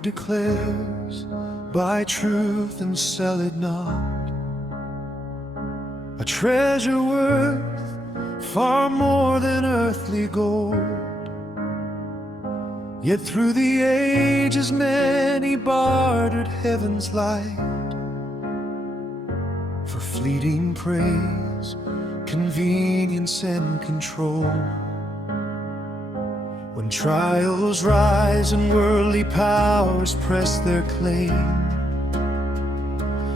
word declares, buy truth and sell it not. A treasure worth far more than earthly gold. Yet through the ages many bartered heaven's light for fleeting praise, convenience and control. When trials rise and worldly powers press their claim,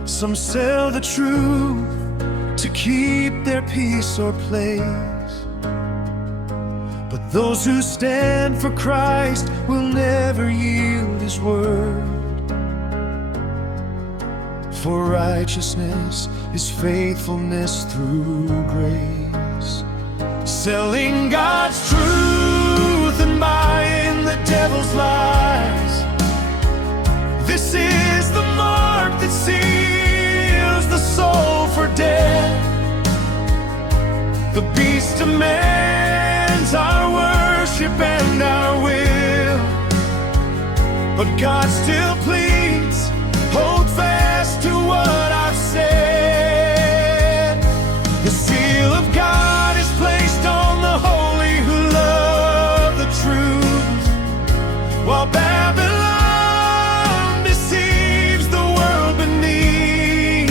some sell the truth to keep their peace or place. But those who stand for Christ will never yield His word. For righteousness is faithfulness through grace. Selling God's truth and buying the devil's lies. This is the mark that seals the soul for death. The beast demands our worship and our will, but God still pleads, hold fast to what I've said. The seal of God is placed on the holy who love the truth, while Babylon deceives the world beneath.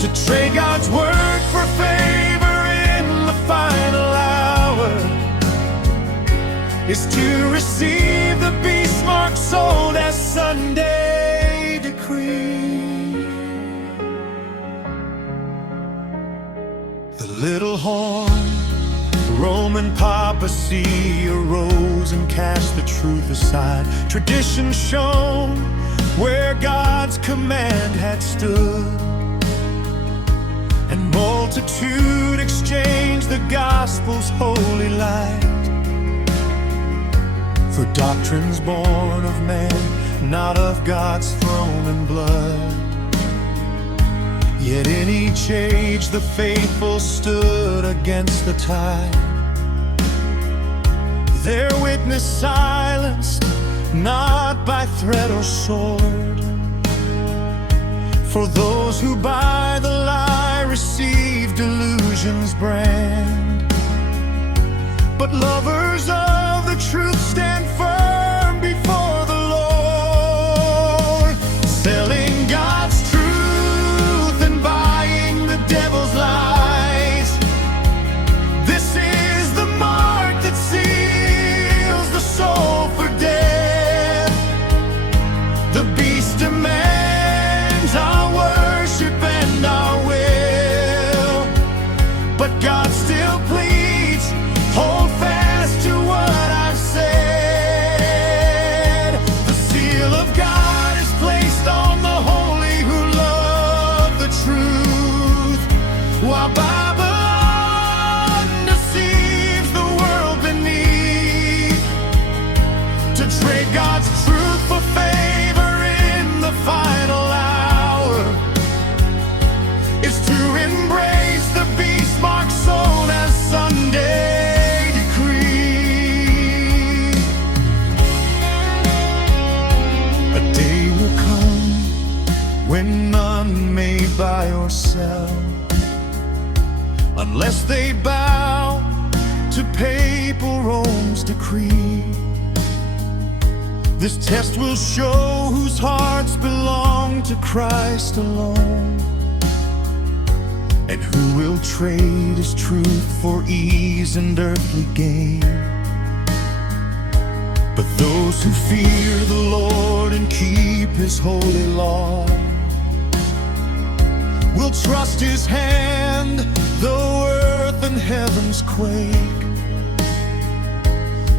To trade God's word for favor in the final hour is to receive the beast mark sold as Sunday decree. The little horn, Roman papacy arose and cast the truth aside. Tradition shone where God's command had stood, and multitude exchanged the gospel's holy light for doctrines born of man, not of God's throne and blood. Yet in each age the faithful stood against the tide, their witness silenced, not by threat or sword. For those who by the lie receive delusion's brand, but lovers of the truth stand firm before the Lord. Selling God's truth and buying the devil's lies. This is the mark that seals the soul for death. The beast demands our worship and our will, but God still pleads, hold fast to what I've said. The seal of God is placed on the holy who love the truth, while Babylon deceives the world beneath. To trade God's truth for favor in the final hour is to embrace the beast mark sold as Sunday decree. A day will come when none may buy or sell, unless they bow to papal Rome's decree. This test will show whose hearts belong to Christ alone, and who will trade his truth for ease and earthly gain. But those who fear the Lord and keep His holy law will trust His hand, though earth and heavens quake.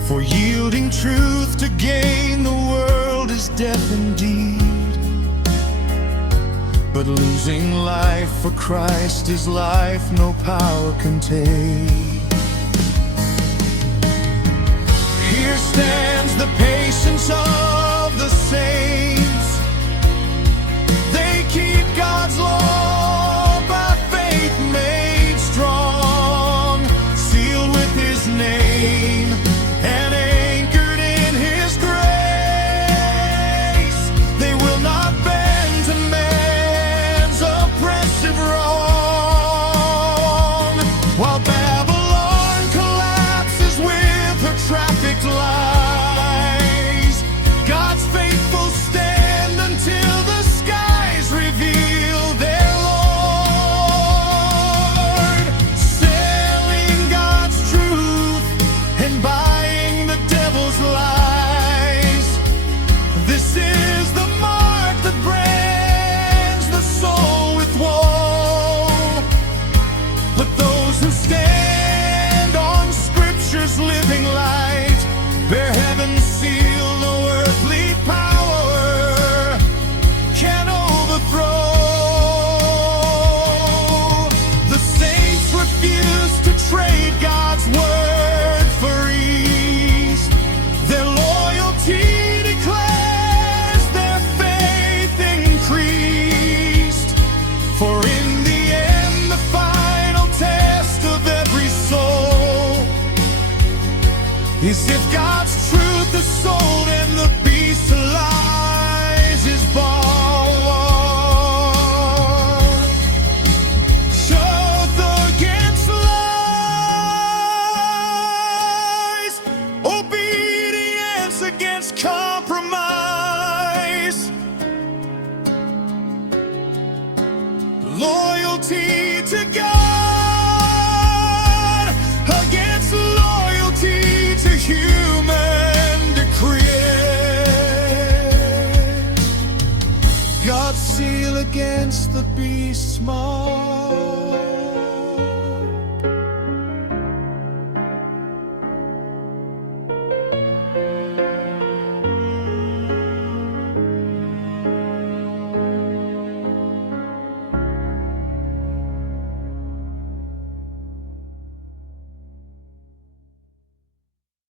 For yielding truth to gain the world is death indeed, but losing life for Christ is life no power can take. Here stands the patience of the saints. They keep God's law by faith made strong, sealed with His name and anchored in His grace. God's seal against the beast's mark.